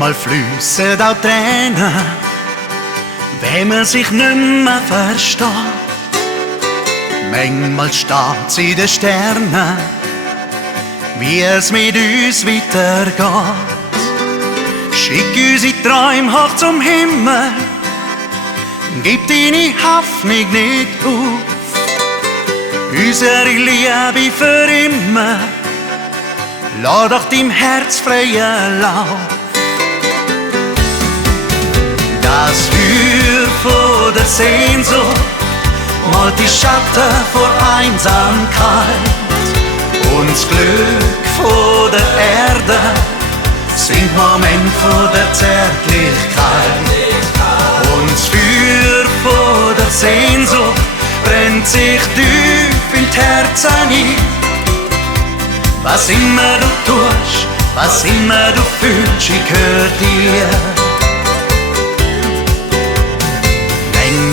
Manchmal fliessen auch Tränen, wenn man sich nicht mehr versteht. Manchmal steht's in den Sternen, wie es mit uns weitergeht. Schick unsere Träume hoch zum Himmel, gib deine Hoffnung nicht auf. Unsere Liebe für immer, lass doch deinem Herz freien Lauf. Das Feuer von der Sehnsucht malt die Schatten vor Einsamkeit. Und das Glück von der Erde sind Momente von der Zärtlichkeit. Und das Feuer von der Sehnsucht brennt sich tief in die Herzen ein. Was immer du tust, was immer du fühlst, ich gehör dir.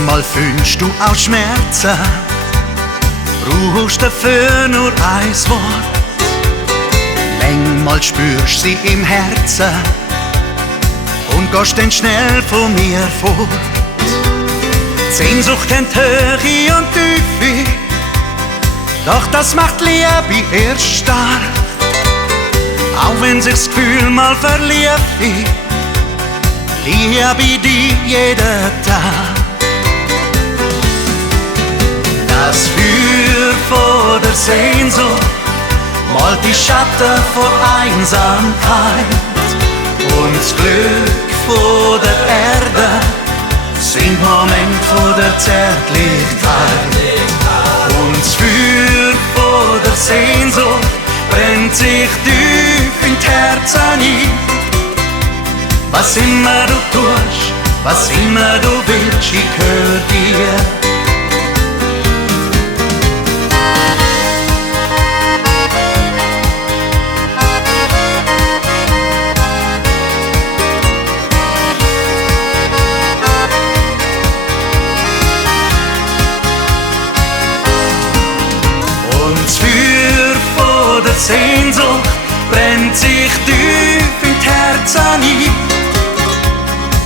Manchmal fühlst du auch Schmerzen, brauchst dafür nur ein Wort. Manchmal spürst sie im Herzen und gehst dann schnell von mir fort. Die Sehnsucht kennt Höhe und Tiefe, doch das macht Liebe erst stark. Auch wenn sich das Gefühl mal verliebt, liebe dich jeden Tag. Das Feuer von der Sehnsucht malt die Schatten vor Einsamkeit. Und das Glück von der Erde sind Momente von der Zärtlichkeit. Und das Feuer von der Sehnsucht brennt sich tief in die Herzen ein. Was immer du tust, was immer du willst, ich gehör dir. Sehnsucht brennt sich tief in die Herzen ein.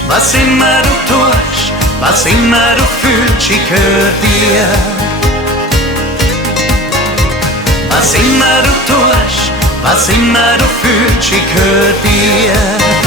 Was immer du tust, was immer du fühlst, ich gehör dir. Was immer du tust, was immer du fühlst, ich gehör dir.